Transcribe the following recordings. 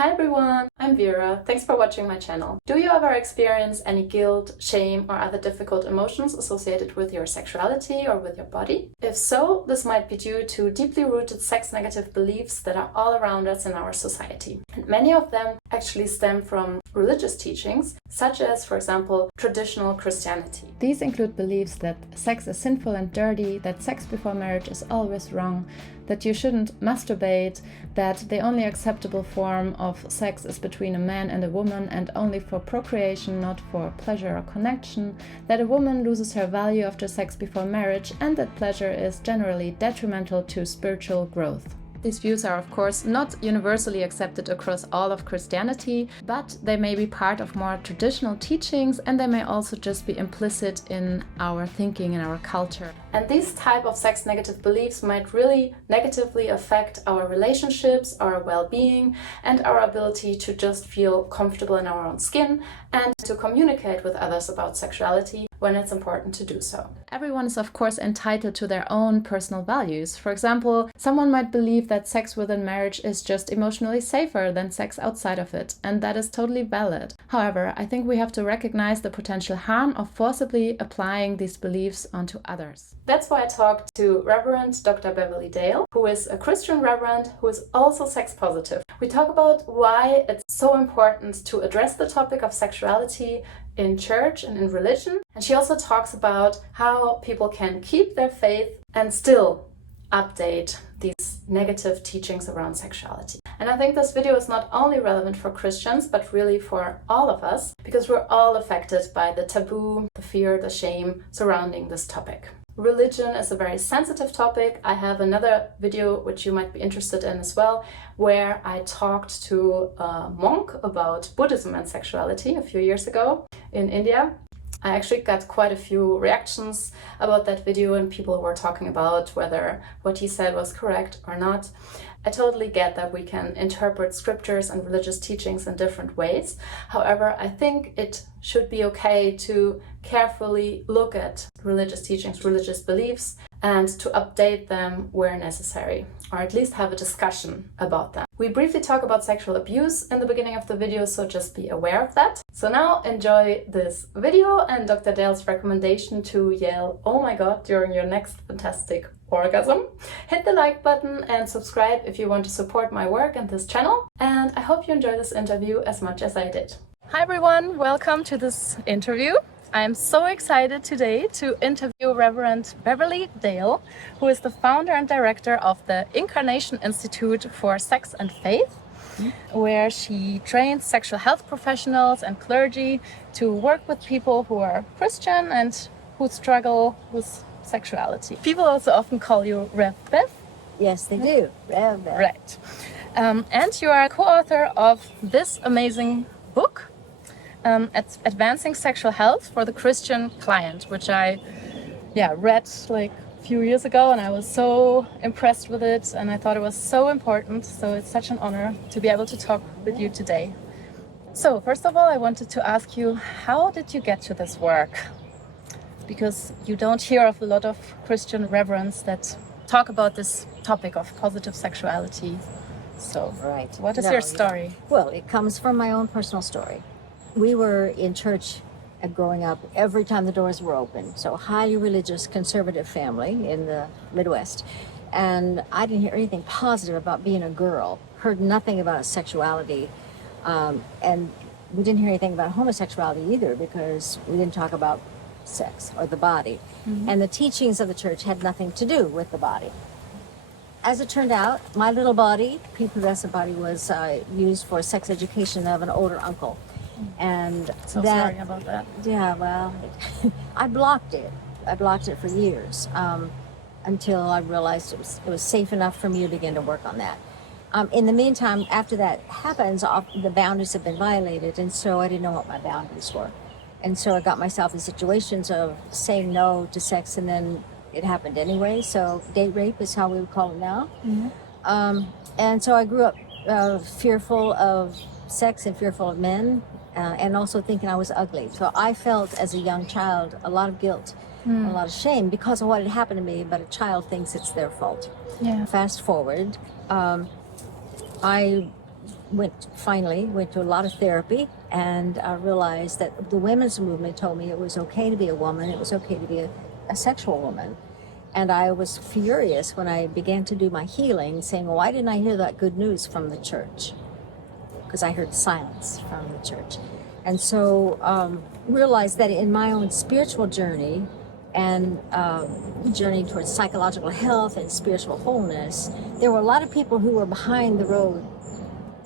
Hi everyone, I'm Vera. Thanks for watching my channel. Do you ever experience any guilt, shame, or other difficult emotions associated with your sexuality or with your body? If so, this might be due to deeply rooted sex-negative beliefs that are all around us in our society. And many of them actually stem from religious teachings, such as, for example, traditional Christianity. These include beliefs that sex is sinful and dirty, that sex before marriage is always wrong, that you shouldn't masturbate, that the only acceptable form of sex is between a man and a woman and only for procreation, not for pleasure or connection, that a woman loses her value after sex before marriage, and that pleasure is generally detrimental to spiritual growth. These views are, of course, not universally accepted across all of Christianity, but they may be part of more traditional teachings, and they may also just be implicit in our thinking and our culture. And these type of sex-negative beliefs might really negatively affect our relationships, our well-being, and our ability to just feel comfortable in our own skin and to communicate with others about sexuality when it's important to do so. Everyone is, of course, entitled to their own personal values. For example, someone might believe that sex within marriage is just emotionally safer than sex outside of it, and that is totally valid. However, I think we have to recognize the potential harm of forcibly applying these beliefs onto others. That's why I talked to Reverend Dr. Beverly Dale, who is a Christian reverend who is also sex positive. We talk about why it's so important to address the topic of sexuality in church and in religion. And she also talks about how people can keep their faith and still update these negative teachings around sexuality. And I think this video is not only relevant for Christians, but really for all of us, because we're all affected by the taboo, the fear, the shame surrounding this topic. Religion is a very sensitive topic. I have another video which you might be interested in as well, where I talked to a monk about Buddhism and sexuality a few years ago in India. I actually got quite a few reactions about that video, and people were talking about whether what he said was correct or not. I totally get that we can interpret scriptures and religious teachings in different ways. However, I think it should be okay to carefully look at religious teachings, religious beliefs, and to update them where necessary, or at least have a discussion about them. We briefly talk about sexual abuse in the beginning of the video, so just be aware of that. So now enjoy this video and Dr. Dale's recommendation to yell, "Oh my God," during your next fantastic orgasm. Hit the like button and subscribe if you want to support my work and this channel. And I hope you enjoy this interview as much as I did. Hi everyone, welcome to this interview. I'm so excited today to interview Reverend Beverly Dale, who is the founder and director of the Incarnation Institute for Sex and Faith, where she trains sexual health professionals and clergy to work with people who are Christian and who struggle with sexuality. People also often call you Rev Bevs. Yes, they do. Rev Bevs. Right. And you are a co-author of this amazing book, Advancing Sexual Health for the Christian Client, which I read like a few years ago, and I was so impressed with it, and I thought it was so important. So it's such an honor to be able to talk with you today. So first of all, I wanted to ask you, how did you get to this work? Because you don't hear of a lot of Christian reverends that talk about this topic of positive sexuality. So right. What is your story? Well, it comes from my own personal story. We were in church growing up every time the doors were open. So highly religious, conservative family in the Midwest. And I didn't hear anything positive about being a girl. Heard nothing about sexuality. And we didn't hear anything about homosexuality either, because we didn't talk about sex or the body. And the teachings of the church had nothing to do with the body. As it turned out, my little body, prepubescent body, was used for sex education of an older uncle. And so sorry about that. Yeah, well, I blocked it. I blocked it for years until I realized it was safe enough for me to begin to work on that. In the meantime, after that happens, the boundaries have been violated, and so I didn't know what my boundaries were. And so I got myself in situations of saying no to sex, and then it happened anyway. So date rape is how we would call it now. And so I grew up fearful of sex and fearful of men, and also thinking I was ugly. So I felt as a young child a lot of guilt, a lot of shame because of what had happened to me, but a child thinks it's their fault. Yeah. Fast forward, I finally went to a lot of therapy, and I realized that the women's movement told me it was okay to be a woman, it was okay to be a sexual woman. And I was furious when I began to do my healing, saying, well, why didn't I hear that good news from the church? Because I heard silence from the church. And so realized that in my own spiritual journey and journey towards psychological health and spiritual wholeness, there were a lot of people who were behind the road,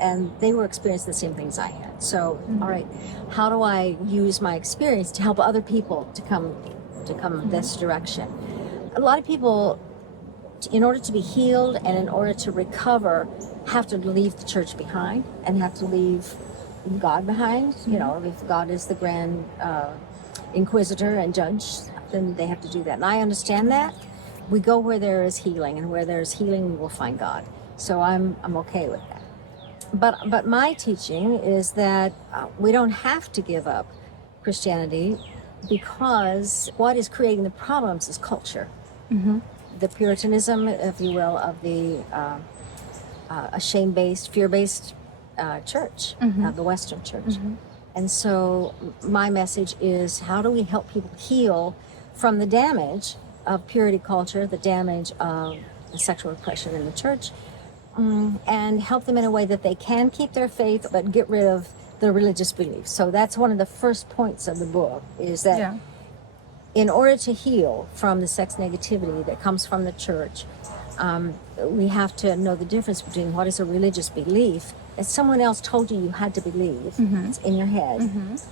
and they were experiencing the same things I had. So, all right, how do I use my experience to help other people to come this direction? A lot of people, in order to be healed and in order to recover, have to leave the church behind and have to leave God behind. You know, if God is the grand inquisitor and judge, then they have to do that. And I understand that. We go where there is healing, and where there is healing, we will find God. So I'm okay with that. But my teaching is that we don't have to give up Christianity, because what is creating the problems is culture. The Puritanism, if you will, of the a shame-based, fear-based church, the Western church. And so my message is, how do we help people heal from the damage of purity culture, the damage of the sexual repression in the church, and help them in a way that they can keep their faith but get rid of the religious beliefs. So that's one of the first points of the book, is that in order to heal from the sex negativity that comes from the church, we have to know the difference between what is a religious belief that someone else told you had to believe, it's in your head,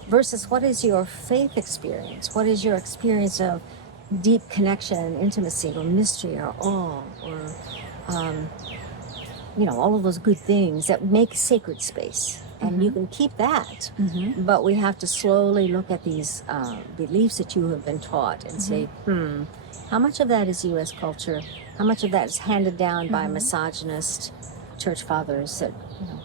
versus what is your faith experience, what is your experience of deep connection, intimacy, or mystery, or awe, or all of those good things that make sacred space. And you can keep that, but we have to slowly look at these beliefs that you have been taught and say, how much of that is U.S. culture? How much of that is handed down by misogynist church fathers? That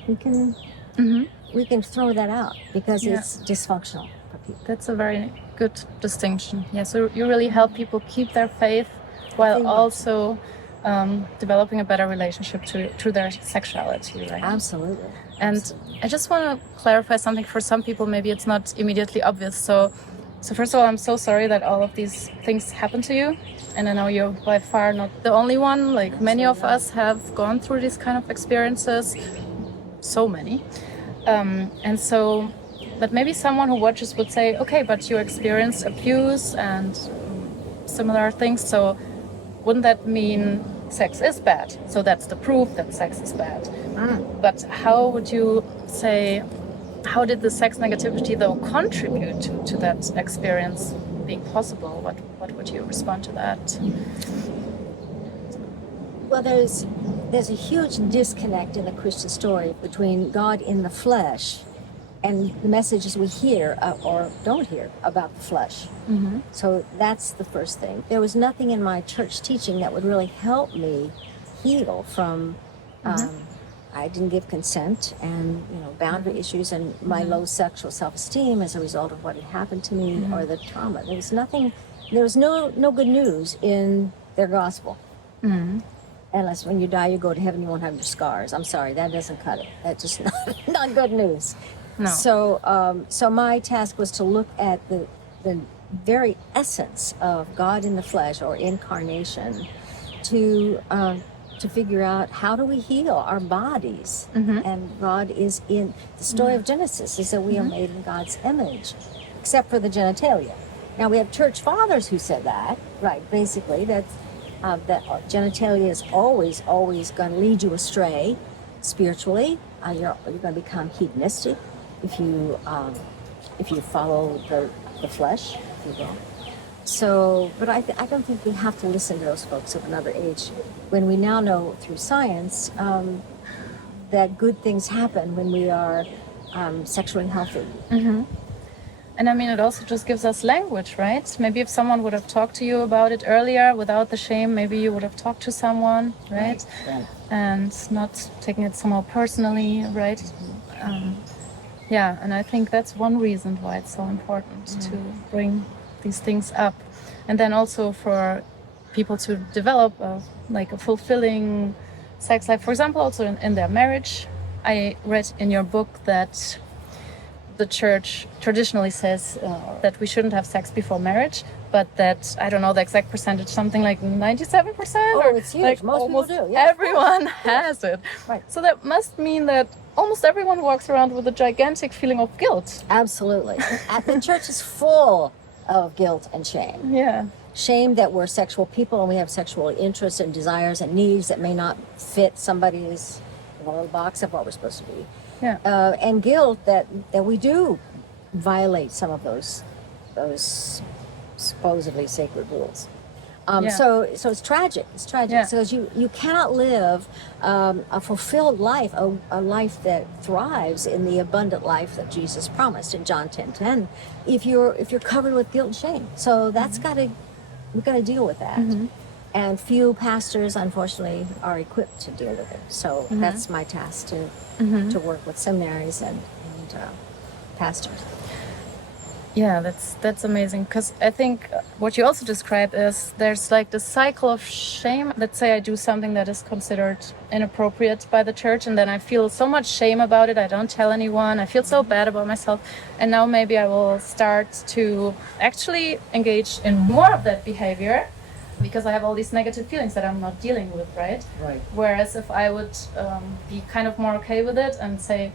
we can throw that out, because it's dysfunctional for people. That's a very good distinction. Yeah, so you really help people keep their faith while also developing a better relationship to their sexuality, right? Absolutely. And I just want to clarify something. For some people, maybe it's not immediately obvious. So first of all, I'm so sorry that all of these things happen to you. And I know you're by far not the only one. Like, many of us have gone through these kind of experiences. So many. But maybe someone who watches would say, okay, but you experienced abuse and similar things. So wouldn't that mean sex is bad? So that's the proof that sex is bad. But how would you say, how did the sex negativity though contribute to that experience being possible? What would you respond to that? Well, there's a huge disconnect in the Christian story between God in the flesh and the messages we hear or don't hear about the flesh. So that's the first thing. There was nothing in my church teaching that would really help me heal from I didn't give consent, and boundary issues, and my low sexual self-esteem as a result of what had happened to me, or the trauma. There was nothing. There was no good news in their gospel. Unless when you die, you go to heaven, you won't have your scars. I'm sorry, that doesn't cut it. That's just not good news. No. So my task was to look at the very essence of God in the flesh, or incarnation, to figure out, how do we heal our bodies? And God is in the story of Genesis, is that we are made in God's image, except for the genitalia. Now, we have church fathers who said that, right? Basically, that genitalia is always going to lead you astray spiritually. You're going to become hedonistic if you follow the flesh, if you will. So, but I don't think we have to listen to those folks of another age, when we now know through science that good things happen when we are sexually healthy. And I mean, it also just gives us language, right? Maybe if someone would have talked to you about it earlier without the shame, maybe you would have talked to someone, right? And not taking it somehow personally, right? And I think that's one reason why it's so important to bring these things up. And then also for people to develop a fulfilling sex life, for example, also in their marriage. I read in your book that the church traditionally says that we shouldn't have sex before marriage, but that, I don't know the exact percentage, something like 97%? Oh, it's huge. Like Most almost people do. Yeah, everyone has it. Right. So that must mean that almost everyone walks around with a gigantic feeling of guilt. Absolutely. The church is full of guilt and shame. Yeah. Shame that we're sexual people and we have sexual interests and desires and needs that may not fit somebody's little box of what we're supposed to be. Yeah. And guilt that we do violate some of those supposedly sacred rules. So it's tragic. It's tragic. Yeah. So you cannot live a fulfilled life, a life that thrives in the abundant life that Jesus promised in John 10:10, if you're covered with guilt and shame. So that's we've got to deal with that. And few pastors, unfortunately, are equipped to deal with it. So that's my task to work with seminaries and pastors. Yeah, that's amazing, because I think what you also describe is there's like the cycle of shame. Let's say I do something that is considered inappropriate by the church, and then I feel so much shame about it. I don't tell anyone. I feel so bad about myself. And now maybe I will start to actually engage in more of that behavior because I have all these negative feelings that I'm not dealing with, right? Right. Whereas if I would be kind of more okay with it and say,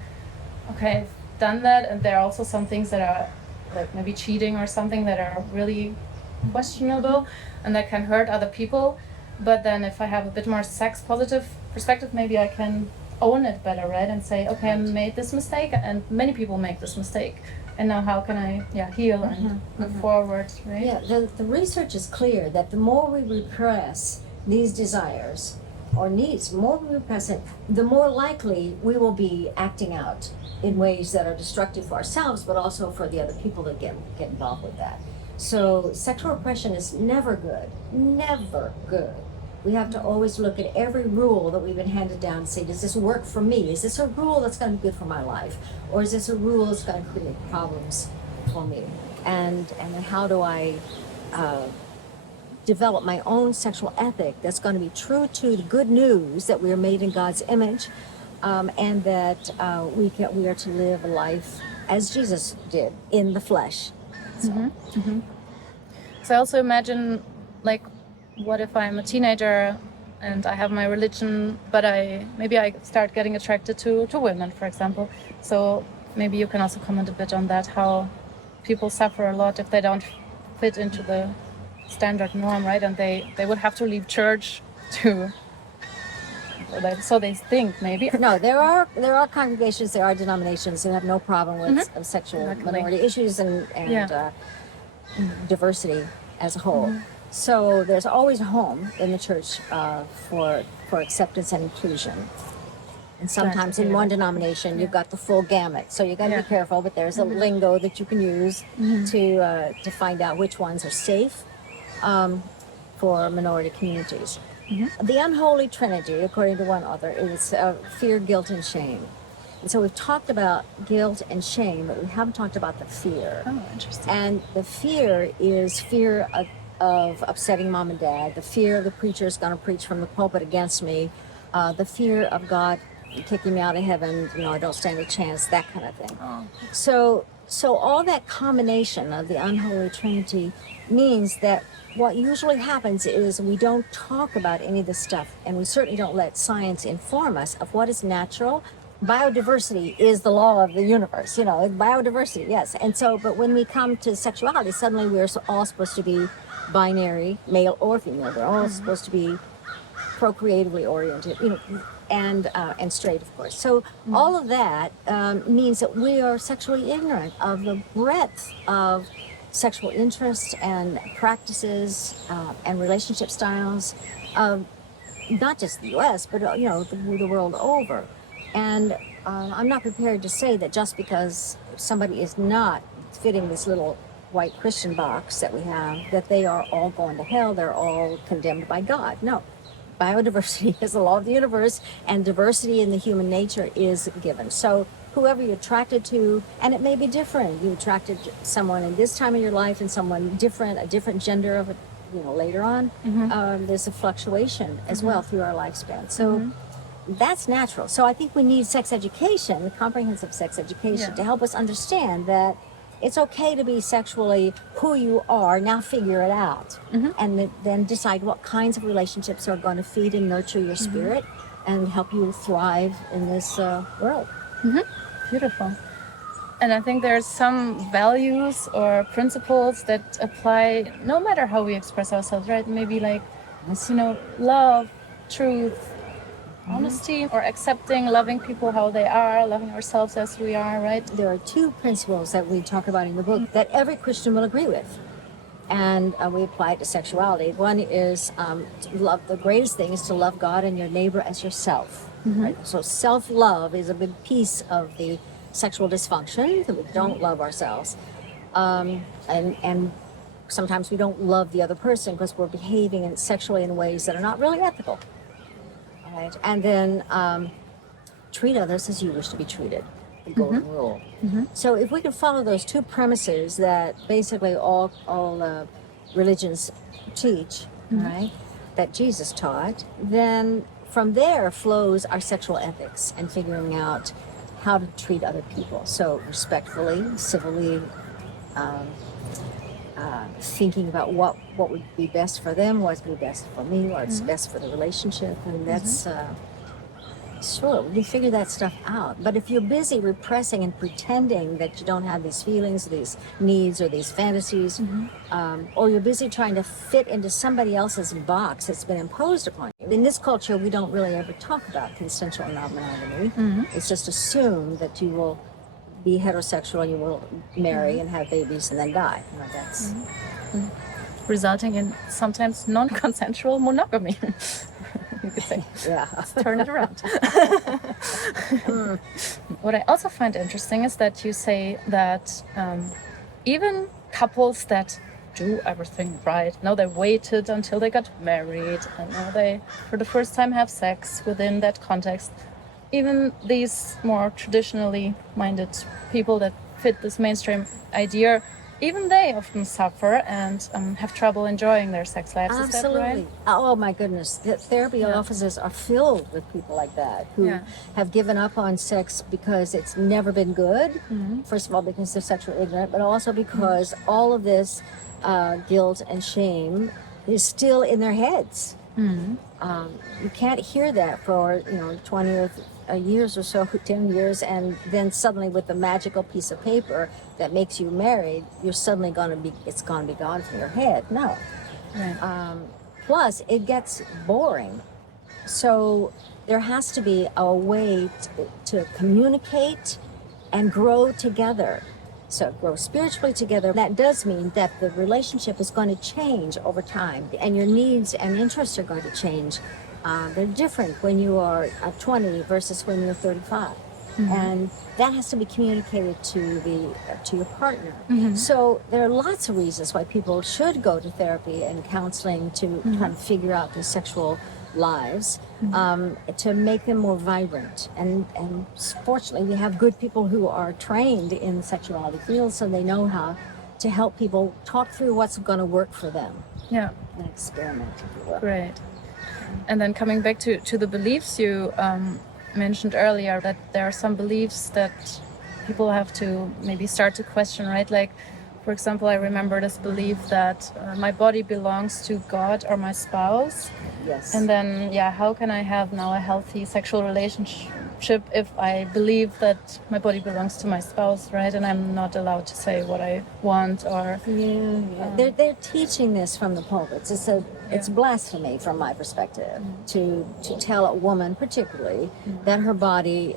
okay, I've done that, and there are also some things that are like maybe cheating or something that are really questionable and that can hurt other people. But then if I have a bit more sex positive perspective, maybe I can own it better, right? And say, okay, I made this mistake, and many people make this mistake. And now how can I heal and move forward, right? Yeah, the research is clear that the more we repress these desires or needs, the more we repress it, the more likely we will be acting out in ways that are destructive for ourselves, but also for the other people that get involved with that. So sexual repression is never good, never good. We have to always look at every rule that we've been handed down and say, does this work for me? Is this a rule that's going to be good for my life? Or is this a rule that's going to create problems for me? And how do I develop my own sexual ethic that's going to be true to the good news that we are made in God's image, and that we are to live a life as Jesus did in the flesh. So. So I also imagine, like, what if I'm a teenager and I have my religion, but maybe I start getting attracted to women, for example. So maybe you can also comment a bit on that, how people suffer a lot if they don't fit into the standard norm, right? And they would have to leave church so they think maybe. No, there are congregations, there are denominations that have no problem with sexual minority issues and diversity as a whole. So there's always a home in the church for acceptance and inclusion. And sometimes in one denomination you've got the full gamut. So you got to be careful, but there's a lingo that you can use to find out which ones are safe for minority communities. The Unholy Trinity, according to one author, is fear, guilt, and shame. And so we've talked about guilt and shame, but we haven't talked about the fear. Oh, interesting. And the fear is fear of upsetting mom and dad, the fear of the preacher is going to preach from the pulpit against me, the fear of God kicking me out of heaven, I don't stand a chance, that kind of thing. Oh. So all that combination of the Unholy Trinity means that what usually happens is we don't talk about any of this stuff, and we certainly don't let science inform us of what is natural. Biodiversity is the law of the universe, biodiversity, yes. And so, but when we come to sexuality, suddenly we're all supposed to be binary, male or female. We're all supposed to be procreatively oriented, and straight, of course. So all of that means that we are sexually ignorant of the breadth of sexual interests and practices and relationship styles of not just the U.S., but the world over. And I'm not prepared to say that just because somebody is not fitting this little white Christian box that we have, that they are all going to hell, they're all condemned by God. No. Biodiversity is the law of the universe, and diversity in the human nature is given. So whoever you're attracted to, and it may be different. You attracted someone in this time of your life and someone different, a different gender of later on. There's a fluctuation as well through our lifespan. So that's natural. So I think we need sex education, comprehensive sex education, Yeah. to help us understand that it's okay to be sexually who you are. Now figure it out, and then decide what kinds of relationships are going to feed and nurture your spirit and help you thrive in this world. Beautiful. And I think there's some values or principles that apply no matter how we express ourselves, right? Maybe like, love, truth, honesty, or accepting, loving people how they are, loving ourselves as we are, right? There are two principles that we talk about in the book that every Christian will agree with, and we apply it to sexuality. One is to love. The greatest thing is to love God and your neighbor as yourself. Right? So self-love is a big piece of the sexual dysfunction, that we don't love ourselves, and sometimes we don't love the other person because we're behaving sexually in ways that are not really ethical. Right. And then treat others as you wish to be treated, the golden rule. So if we can follow those two premises that basically all religions teach, right, that Jesus taught, then from there flows our sexual ethics and figuring out how to treat other people. So respectfully, civilly, thinking about what would be best for them, what's be best for me, what's best for the relationship, and that's sure, we figure that stuff out. But if you're busy repressing and pretending that you don't have these feelings, these needs, or these fantasies, or you're busy trying to fit into somebody else's box that's been imposed upon you. In this culture, we don't really ever talk about consensual non-monogamy. It's just assumed that you will be heterosexual, you will marry and have babies and then die. That's Resulting in sometimes non-consensual monogamy. You could say. yeah. Turn it around. What I also find interesting is that you say that even couples that do everything right, now they waited until they got married and now they for the first time have sex within that context, even these more traditionally minded people that fit this mainstream idea, even they often suffer and have trouble enjoying their sex lives. Absolutely. Is that right? Oh my goodness. The therapy offices are filled with people like that who have given up on sex because it's never been good. First of all, because they're sexually ignorant, but also because all of this guilt and shame is still in their heads. You can't hear that for 20 or years or so, 10 years, and then suddenly with the magical piece of paper that makes you married, you're suddenly it's going to be gone from your head. No. Right. Plus, it gets boring. So there has to be a way to communicate and grow together. So grow spiritually together. That does mean that the relationship is going to change over time, and your needs and interests are going to change. They're different when you are 20 versus when you're 35, and that has to be communicated to your partner. So there are lots of reasons why people should go to therapy and counseling to try to figure out their sexual lives, to make them more vibrant. And fortunately, we have good people who are trained in the sexuality field, so they know how to help people talk through what's going to work for them. Yeah. An experiment, if you will. Great. And then coming back to the beliefs you mentioned earlier, that there are some beliefs that people have to maybe start to question, right? Like, for example, I remember this belief that my body belongs to God or my spouse. Yes. And then, how can I have now a healthy sexual relationship if I believe that my body belongs to my spouse, right? And I'm not allowed to say what I want or... They're teaching this from the pulpits. It's blasphemy from my perspective to tell a woman particularly that her body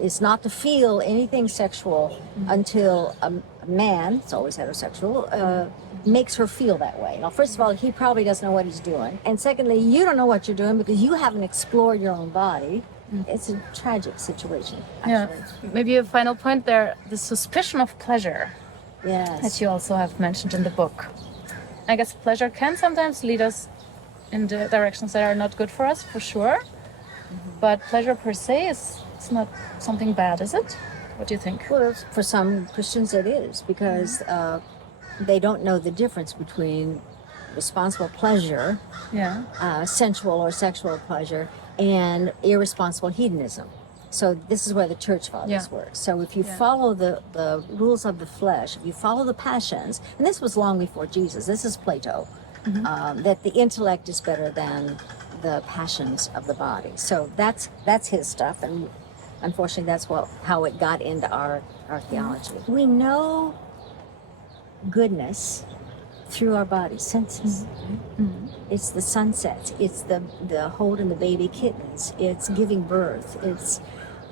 is not to feel anything sexual until a man, it's always heterosexual, makes her feel that way. Now, first of all, he probably doesn't know what he's doing. And secondly, you don't know what you're doing because you haven't explored your own body. It's a tragic situation, actually. Yeah. Maybe a final point there, the suspicion of pleasure. Yes. That you also have mentioned in the book. I guess pleasure can sometimes lead us in the directions that are not good for us, for sure. But pleasure per se it's not something bad, is it? What do you think? Well, for some Christians it is, because they don't know the difference between responsible pleasure, sensual or sexual pleasure, and irresponsible hedonism. So this is where the church fathers were. So if you follow the rules of the flesh, if you follow the passions, and this was long before Jesus, this is Plato, that the intellect is better than the passions of the body. So that's his stuff, and unfortunately that's how it got into our theology. We know goodness through our body senses. It's the sunsets, it's the holding the baby kittens, it's giving birth, it's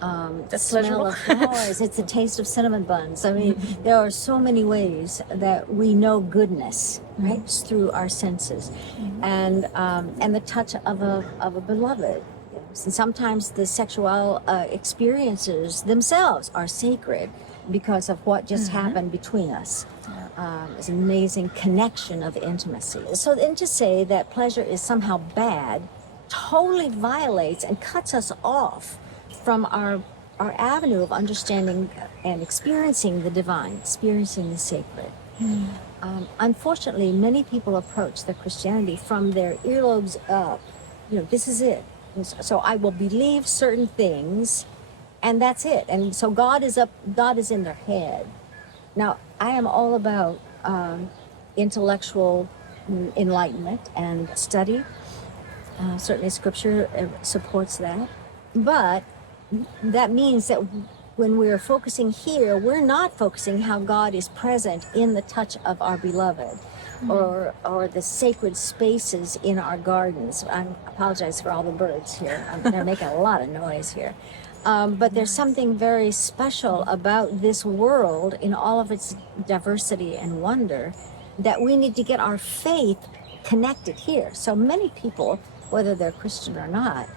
the smell of flowers, it's the taste of cinnamon buns. I mean, there are so many ways that we know goodness, right? It's through our senses, and the touch of a beloved. And sometimes the sexual experiences themselves are sacred because of what just happened between us. It's an amazing connection of intimacy. So then to say that pleasure is somehow bad totally violates and cuts us off from our avenue of understanding and experiencing the divine, experiencing the sacred. Unfortunately, many people approach their Christianity from their earlobes up. This is it. So I will believe certain things, and that's it. And so God is in their head. Now, I am all about intellectual enlightenment and study. Certainly Scripture supports that. But that means that when we're focusing here, we're not focusing how God is present in the touch of our beloved, or the sacred spaces in our gardens. I apologize for all the birds here. They're making a lot of noise here. But there's something very special about this world in all of its diversity and wonder that we need to get our faith connected here. So many people, whether they're Christian or not,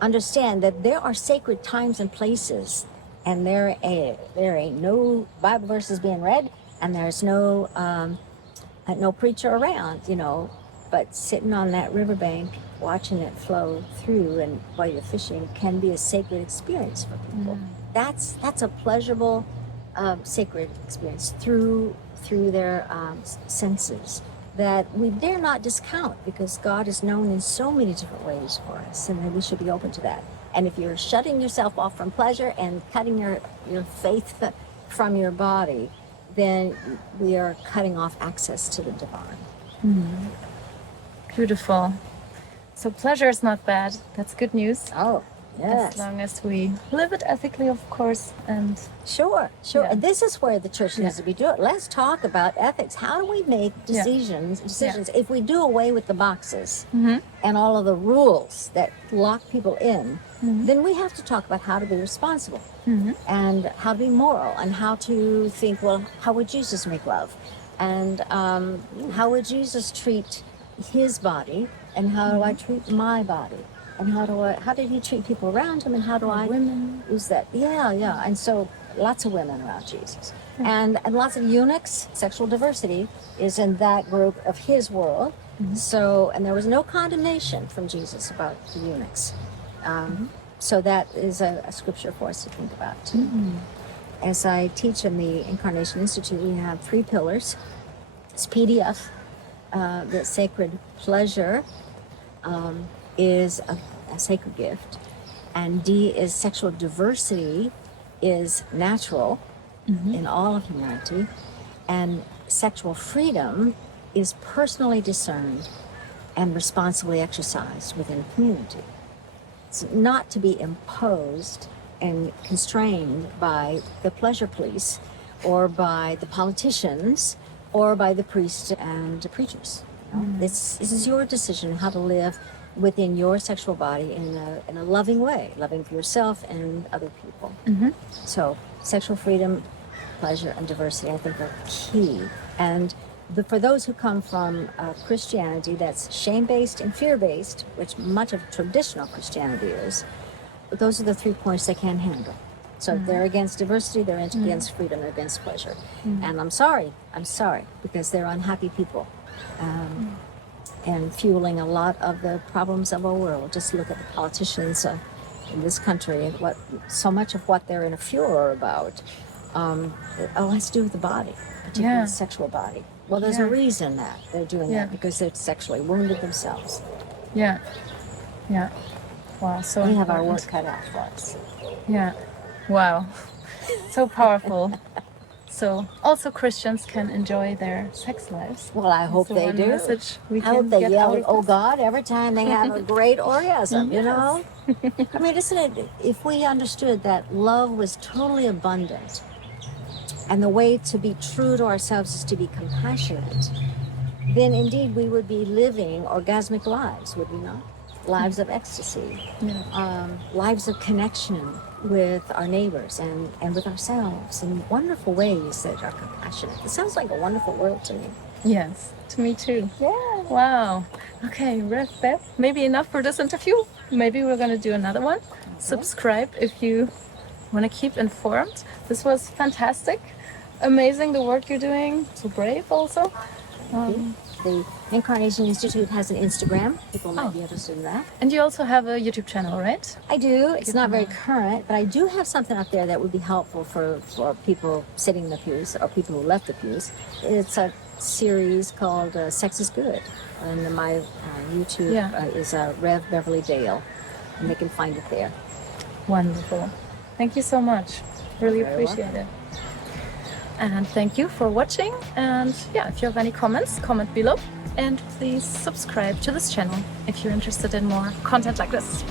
understand that there are sacred times and places, and there ain't no Bible verses being read, and there's no preacher around, but sitting on that riverbank, watching it flow through, and while you're fishing, can be a sacred experience for people. That's a pleasurable, sacred experience through their senses that we dare not discount, because God is known in so many different ways for us, and that we should be open to that. And if you're shutting yourself off from pleasure and cutting your faith from your body, then we are cutting off access to the divine. Beautiful. So pleasure is not bad. That's good news. Oh, yes. As long as we live it ethically, of course. And Sure. Yeah. And this is where the church needs to be doing. Let's talk about ethics. How do we make decisions if we do away with the boxes and all of the rules that lock people in? Then we have to talk about how to be responsible and how to be moral, and how to think, well, how would Jesus make love? And how would Jesus treat his body, and how do I treat my body? And how did he treat people around him, and how do I use that? Yeah. And so lots of women around Jesus. And lots of eunuchs. Sexual diversity is in that group of his world. So, and there was no condemnation from Jesus about the eunuchs. So that is a scripture for us to think about too. As I teach in the Incarnation Institute, we have 3 pillars. It's PDF, that sacred pleasure is a sacred gift, and D is sexual diversity is natural in all of humanity, and sexual freedom is personally discerned and responsibly exercised within a community. It's not to be imposed and constrained by the pleasure police, or by the politicians, or by the priests and the preachers. This is your decision how to live within your sexual body in a loving way, loving for yourself and other people. So sexual freedom, pleasure, and diversity, I think, are key. And for those who come from Christianity that's shame-based and fear-based, which much of traditional Christianity is, those are the 3 points they can't handle. So they're against diversity, they're against freedom, they're against pleasure. And I'm sorry, because they're unhappy people. And fueling a lot of the problems of our world. Just look at the politicians in this country, and so much of what they're in a furor about, it all has to do with the body, particularly the sexual body. Well, there's a reason that they're doing that, because they're sexually wounded themselves. Yeah. Yeah. Wow. So We have our work important. cut out for us. Yeah. Wow. So powerful. So also Christians can enjoy their sex lives. Well, I hope So they one do. message we I hope can they get yell, out of "Oh this. God," every time they have a great orgasm, you know? I mean, isn't it, if we understood that love was totally abundant and the way to be true to ourselves is to be compassionate, then indeed we would be living orgasmic lives, would we not? Lives of ecstasy, lives of connection with our neighbors and with ourselves in wonderful ways that are compassionate. It sounds like a wonderful world to me. Yes, to me too. Yeah. Wow. Okay, Rev Bev, maybe enough for this interview. Maybe we're gonna do another one. Subscribe if you want to keep informed. This was fantastic. Amazing the work you're doing. So brave also. The Incarnation Institute has an Instagram. People might be interested in that. And you also have a YouTube channel, right? I do. It's not very current, but I do have something up there that would be helpful for people sitting in the pews or people who left the pews. It's a series called Sex is Good. And my YouTube is Rev Beverly Dale. And they can find it there. Wonderful. Thank you so much. Really appreciate it. And thank you for watching. And yeah, if you have any comments, comment below. And please subscribe to this channel if you're interested in more content like this.